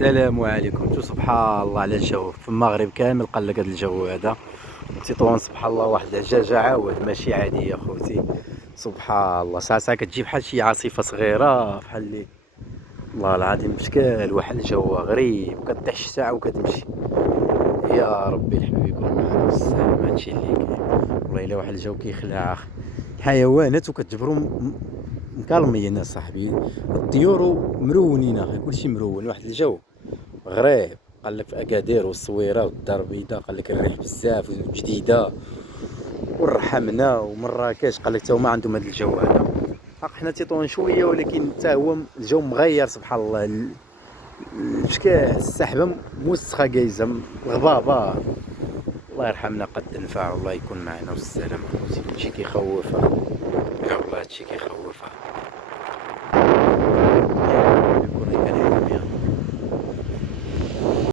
السلام عليكم. سبحان الله على الجو في المغرب كامل قلق هذا الجو هذا. تطون سبحان الله واحد الدجاجة عاود ماشي عادية خوتي. سبحان الله ساعة كتجي بحال شي عاصفة صغيرة بحال اللي والله العظيم بشكال واحد الجو غريب، كطيح الساعة وكتمشي. يا ربي الحبيب يكون معنا بالسلامة. هادشي اللي كاين والله الا واحد الجو كيخلع الحيوانات وكتجبرو مكالمين اصاحبي. الطيور مرونين اخي، كلشي مرون، واحد الجو غريب. قال لك في اكادير والصويره والدار البيضاء قال لك الريح بزاف وجديده، والرحمنه ومراكش قال لك تا هما عندهم هذا الجو هذا. حق حنا تيطون شويه ولكن حتى هو الجو مغير سبحان الله. الاشكال السحبه موسخه جايزه الغبابه. الله يرحمنا قد نفع والله يكون معنا والسلام. هادشي كيخوف، يا والله هادشي كيخوف.